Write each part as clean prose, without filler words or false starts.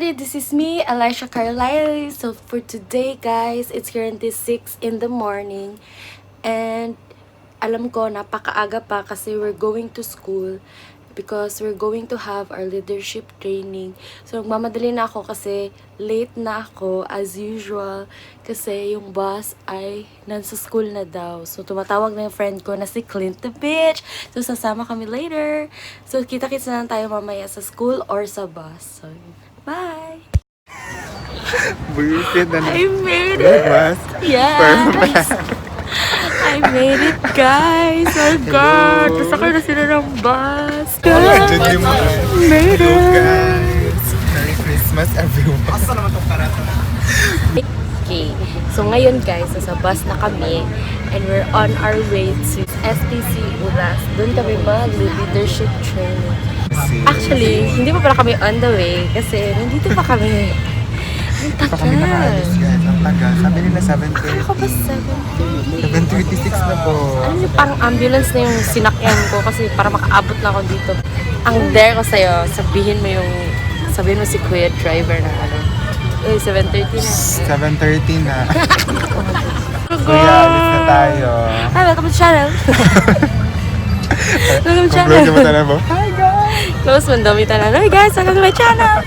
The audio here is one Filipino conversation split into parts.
everybody, this is me, ELISHA CARLISLE. So for today guys, it's currently 6 in the morning. And alam ko, napakaaga pa kasi we're going to school. Because we're going to have our leadership training. So nagmamadali na ako kasi late na ako as usual. Kasi yung bus ay nasa school na daw. So tumatawag na yung friend ko na si 𝐿𝐿. So sasama kami later. So kita-kits na lang tayo mamaya sa school or sa bus. So bye! I made it! Yes! I made it, guys! Oh God! Pasakay na sila ng bus! Guys! Made it! Guys! Merry Christmas, everyone! Asa naman itong karata? Okay. So ngayon guys, nasa bus na kami and we're on our way to STC Uras. Doon kami mag-leadership training. Actually, hindi pa pala kami on the way kasi nandito pa kami. Ang tagal. Ang tagal. Sabi nila 7:30. Akala ko ba 7:30? 7:36 na po. Alam niyo, parang ambulance na yung sinakyan ko kasi para makaabot na ako dito. Ang dare ko sa'yo, sabihin mo si Kuya driver na ano. 7:30 na. 7:30 na. Kuya, alis na tayo. Hi, welcome to the channel. Welcome to the channel. Close mo tayo mo. Hi guys! Close mo, dami tayo. Hi guys, welcome to my channel.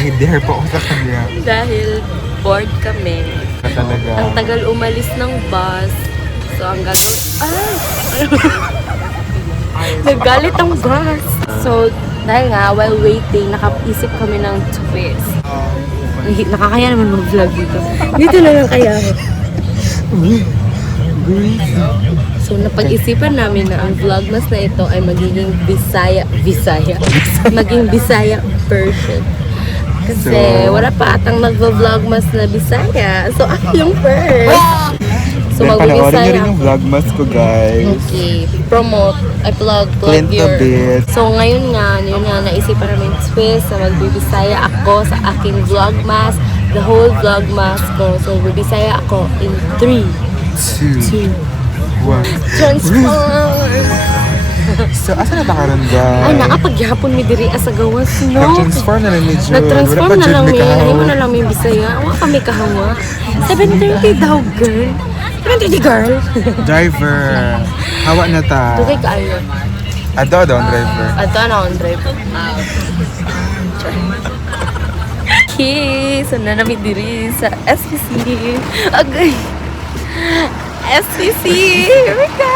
May dare po ako sa kanya. Dahil bored kami. Talaga. Ang tagal umalis ng bus. So, ang gagawin... Nagalit ang bus. So, dahil nga, while waiting, nakaisip kami ng twist. Nakakaya naman mag-vlog dito. Dito na lang kaya. So, napag-isipan namin na ang vlogmas na ito ay magiging Bisaya. Maging Bisaya version. Kasi wala pa atang nagvo-vlogmas na Bisaya. So, ako yung first. So, panoorin niyo mag-Bisaya. rin yung vlogmas ko, guys. Okay. Promote. I plug your. So, ngayon nga, naisipan namin twist na magbibisaya ako sa aking vlogmas. The whole vlogmas ko. So, magbibisaya ako in 3, 2, 1. Transform! So, asa na takaroon, guys? Ay, nakapaghapon mi diri sa gawas, no? Nag-transform na lang ni June. Nag-transform na lang mi. Nahimo na lang mi Bisaya. Awa kami kahawa. 7:30 daw, girl. 7:30, girl. Driver. Hawa na ta. Dugay kaayo. Ato ang driver. Ato na ang driver. Okay, so na namin diri sa SPC. Agay. SPC! Here we go!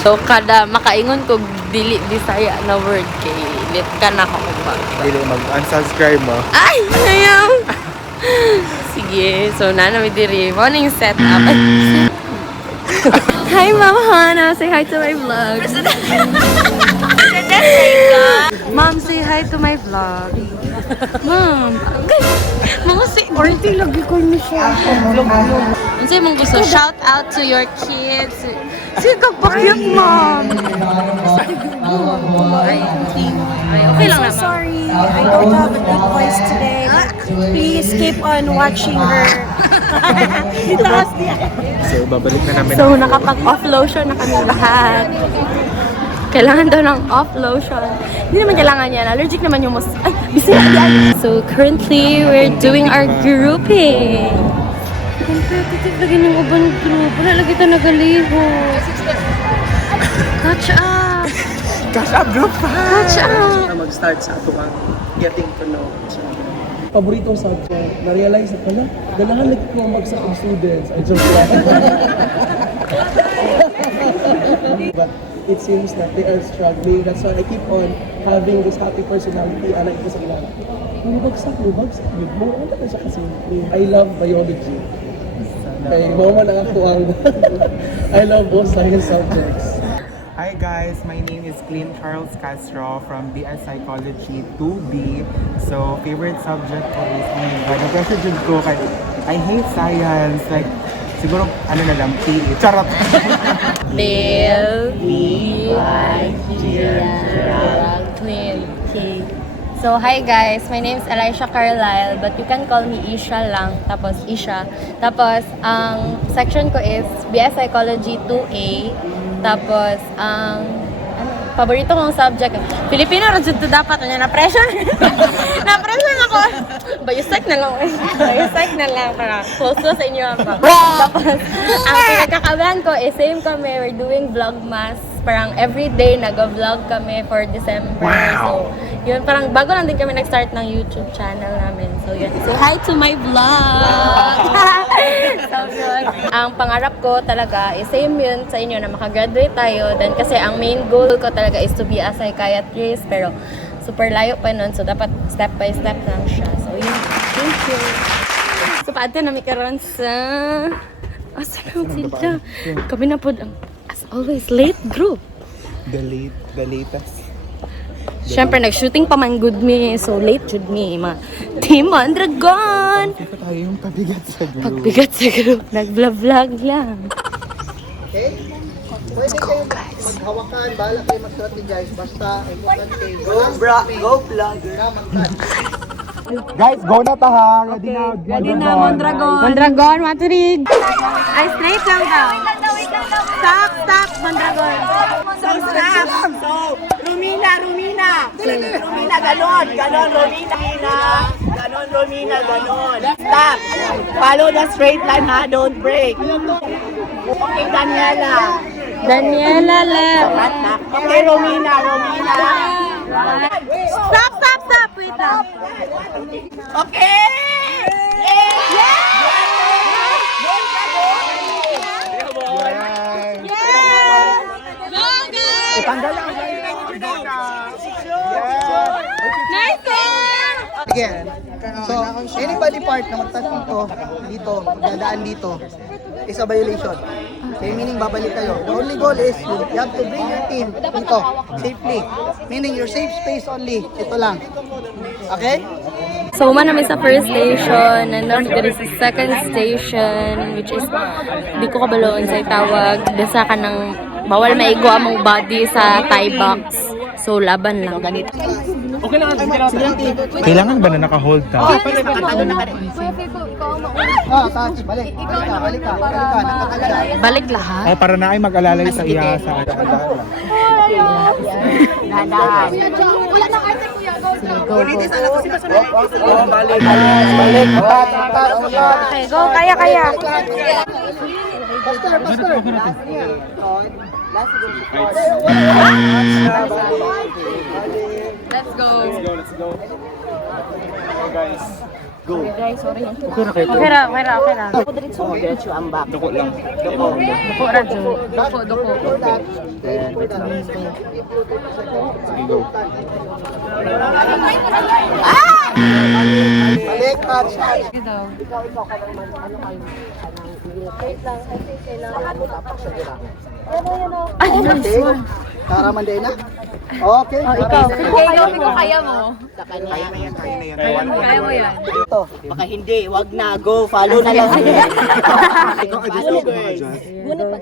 So, kada makaingon ko dili Bisaya na word kay lit ka na ako ba? Dili mag-unsubscribe mo. Ay! Ayaw! Sige, so na namin diri. Morning setup. Hi, Mama Hana! Say hi to my vlog. Mom, say hi to my vlog. Mom! Mga si Orty, lagi ko niyo siya. Vlog. Ano sa'yo mong gusto? Shout out to your kids. Sige, kagpakyat, Mom! Ay, okay lang naman. Sorry, I don't have a deep voice today. Please keep on watching her. Itaas niya. So, babalik na namin. So, nakapag-off lotion na kami lahat. Kailangan daw ng off lotion. Hindi naman kailangan yan. Allergic naman yung ay, bisaya yan. So, currently, we're doing our grouping. Competitive lagi ng ubang group. Wala lagi ito nagaliho. Catch up! Catch up, group 5! Catch up! Mag-start sa ato ang getting to know. So, paboritong subject, na-realize na pala, ganahan lagi ko mag-sa students. I joke lang. But it seems that they are struggling. That's why I keep on having this happy personality. Anak ko sa kilala. Lubagsak. Good mo. Ano na siya kasi? I love biology. Kaya mama na ako ang I love both science subjects. Hi guys, my name is 𝐿𝐿 Charles Castro from BS Psychology 2B. So, favorite subject ko is, oh my God, nag-pressure dyan ko kay, I hate science. Like, siguro, ano na lang, PE. Charot! Bill, clean. Okay. So, hi guys, my name is ELISHA CARLISLE, but you can call me Isha lang, tapos Isha. Tapos, ang section ko is BS Psychology 2A, tapos, paborito kong subject. Filipino, radyo to dapat. Na-pressure. Na-pressure ako. Bayusek na lang. Bayusek na lang. Para close sa inyo ako. Tapos, ang pinagkakabahan ko is same kami. We're doing vlogmas. Parang everyday nag-vlog kami for December. So, yun, parang bago lang din kami nag-start ng YouTube channel namin. So, yun. So, hi to my vlog! So, yun. Ang pangarap ko talaga is same yun sa inyo na makagraduate tayo. Then, kasi ang main goal ko talaga is to be a psychiatrist. Pero, super layo pa nun. So, dapat step by step lang siya. So, yun. Thank you. So, paate na may karoon sa... Asa na sila? Kami na po ang... As always, late group. The latest. Siyempre, nag-shooting pa man good me. So, late jud me. Mga Team Mondragon! Ito tayo yung pabigat sa group. Pagbigat sa group. Nag-vlog lang. Okay? Pwede kayo maghawakan, bahala kayo mag-strategize, basta importante. Go vlogger! Guys, go na ta ha. Ready na. Ready na, Mondragon. Mondragon, want to read? Ay, straight lang daw. Stop, Mondragon. So, Rumina, ganon, ganon. Stop. Follow the straight line ha, don't break. Okay, Daniela. Daniela left. Okay, Romina. Stop. Wait lang. Okay! Tanggal lang. Again, so anybody part na magtatito dito, magdadaan dito, is a violation. Okay, meaning babalik kayo. The only goal is you have to bring your team dito safely. Meaning your safe space only. Ito lang. Okay? So, uma namin sa first station, and now there is a second station, which is, di ko kabaloon sa tawag, dasa ka ng, bawal maigo among body sa tie box. So, laban lang. Kailangan ba na naka-hold ka? Touch. Balik ka. Balik lahat? Oh, para na ay mag-alalay sa iya sa Balik. Okay, go. Kaya. Pastor. Let's go. Guys. Guys, sorry. Okay ra. Dako lang. Duko ra dyan. Duko. Sige, go. Balik, touch. Ay, nice one. Tara, Manday na. Okay. Ikaw kaya mo. Kaya na yan. Kaya mo yan. Ito. Baka hindi, wag na. Go, follow na lang.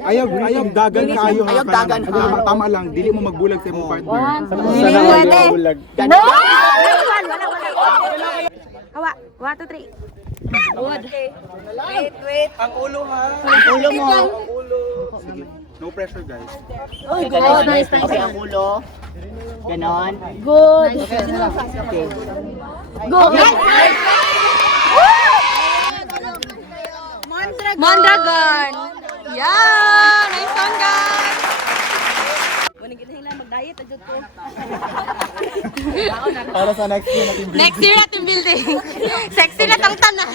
Ayaw dagan kayo ha. Ayaw dagan, ha. Tama lang, dili mo magbulag sa imong partner. Dili pwede. Ganun. Hawa, 1, 2, 3. Good. Wait. Ang ulo ha. Ang ulo mo. Sige. No pressure, guys. Nice. Okay, ang ulo. Ganon. Good. Okay. Go. Mondragon. Yeah! Nice one, guys! Para sa next year natin. Next year natin building. Sexy na tang tanan.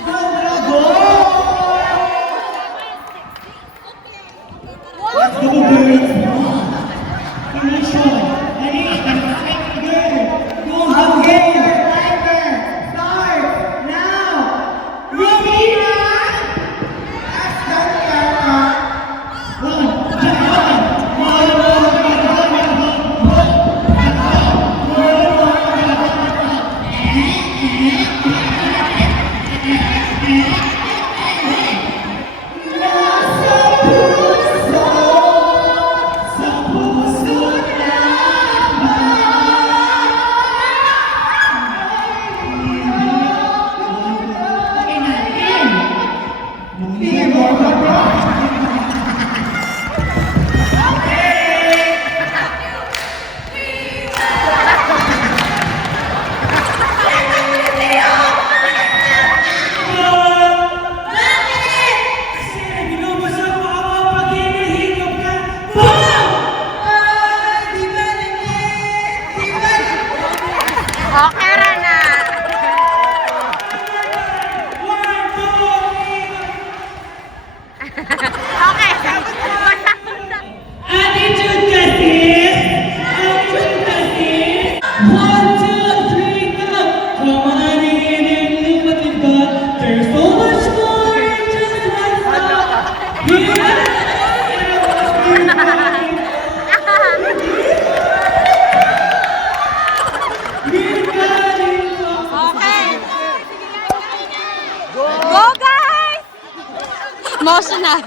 Emotional.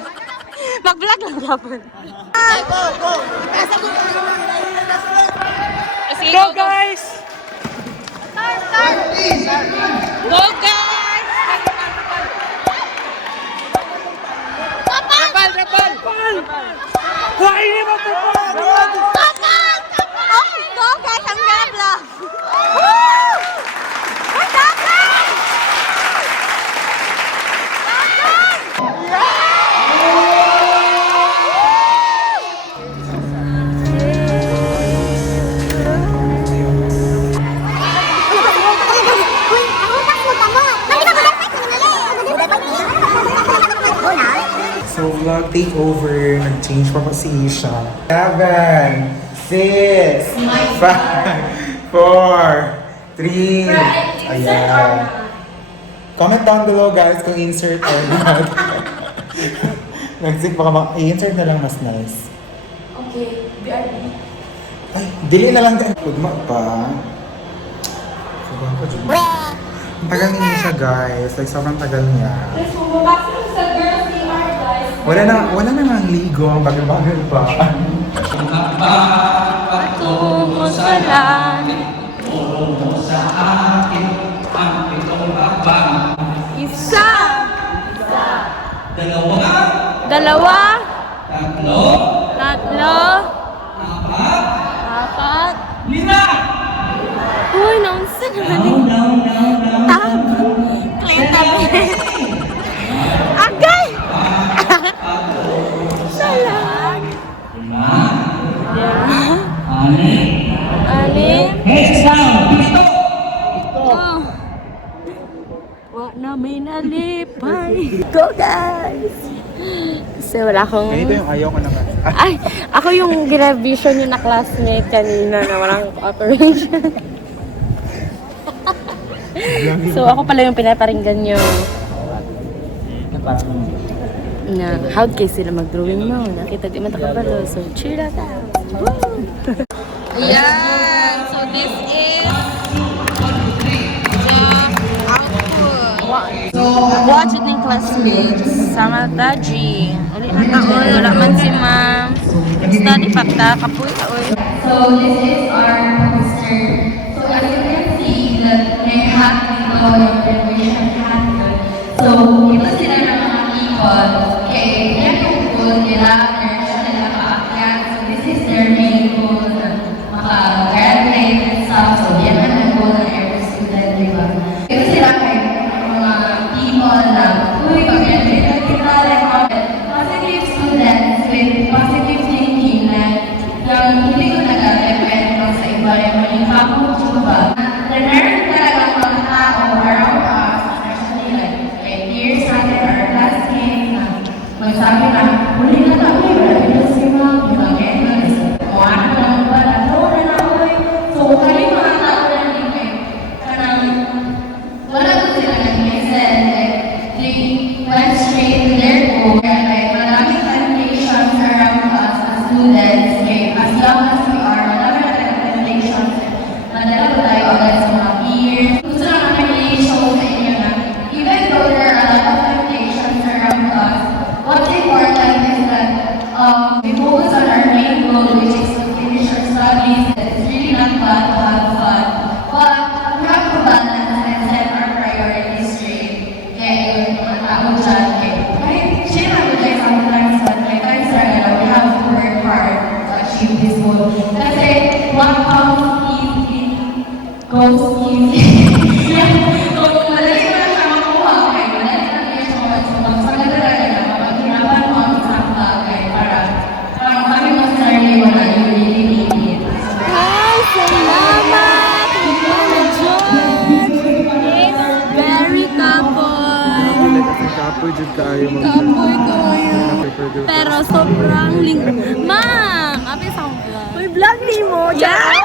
Mag-vlog lang dapat. Go guys! Go guys! Kuhain niyo mo po! Okay, go guys! I'm gonna vlog! Woo! What's happening? So, vlog takeover. Nag-change pa si Isha. 7, 6, 5, 4, 3. Ayan. Comment down below guys kung insert or not. Nag-sing baka i-insert na lang mas nice. Okay, BRB. Ay, dili na lang din. Pagma pa. Sobrang pa dyan. Ang tagal ni Isha guys. Like, sobrang tagal niya. Let's move back to the girls' PR, guys. Wala na nga ligo. Ang bagal-bagal pa. Patungo sa langit. Isa. Dalawa. Tatlo. Apat. Uy, naunsa naman. Kleta. Agay! Salag. Anim. Oh. Wa na may nalipay. Go guys! Kasi wala akong... Ganito yung ayaw ko naman. Ay, ako yung ginavision yun na classmate kanina na walang operation. So ako pala yung pinaparinggan nyo. Na how kay sila mag-drawing mo. Nakita di man takabalo. So cheer out. Woo! Ayan! So this is the output. So watch it ng classmates. Sama taji. Uli na taoy. Wala man si ma'am. Study pata. Kapoy taoy. So this is our poster. So as you can see, that may hat dito yung graduation hat. So ito sila ng mga ikot. Okay, yan yung goal nila. Siya nila kaakyat. So this is their main goal na maka-graduate and stuff. So yan ang goal ng every student, di ba? Ito sila kay mga people na uy, pag-graduate na kita, like positive students with positive thinking na yung hindi ko nag-depend sa iba yung maging papuchuba. Learn talaga mga tao around us, especially like peers natin or classmates na magsabi na, huli na tayo, wala ito si ma'am, magagay na, kung ano lang ba, nato na na ako. So, kami mga tao na din kanang wala ko sila nag-listen, they went straight to their goal, and like maraming temptations around us as students, as young as we are, maraming temptations, madala ko tayo agad sa mga peers. Gusto lang namin i-show sa inyo na even though there are a lot of temptations around us, what's important is that we focus on our main goal, which is to finish our studies. It's really not bad to have fun, but we have to balance and set our priorities straight. Kaya yung mga tao dyan, kahit share namin tayo sometimes, but may times na we have to work hard to achieve this goal. Kasi what comes easy goes easy. So, madali mo na siya makuha, okay? Madali na siya makuha. So, maganda talaga na mapaghirapan mo ang isang bagay para kami mas sarili mo na you really need it. Ay, salamat! Very kapoy! Kasi kapoy dyan kayo Kapoy kayo! Pero sobrang Ma'am! Abi sa akong vlog. May vlog ni mo. Yeah!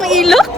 May ilok?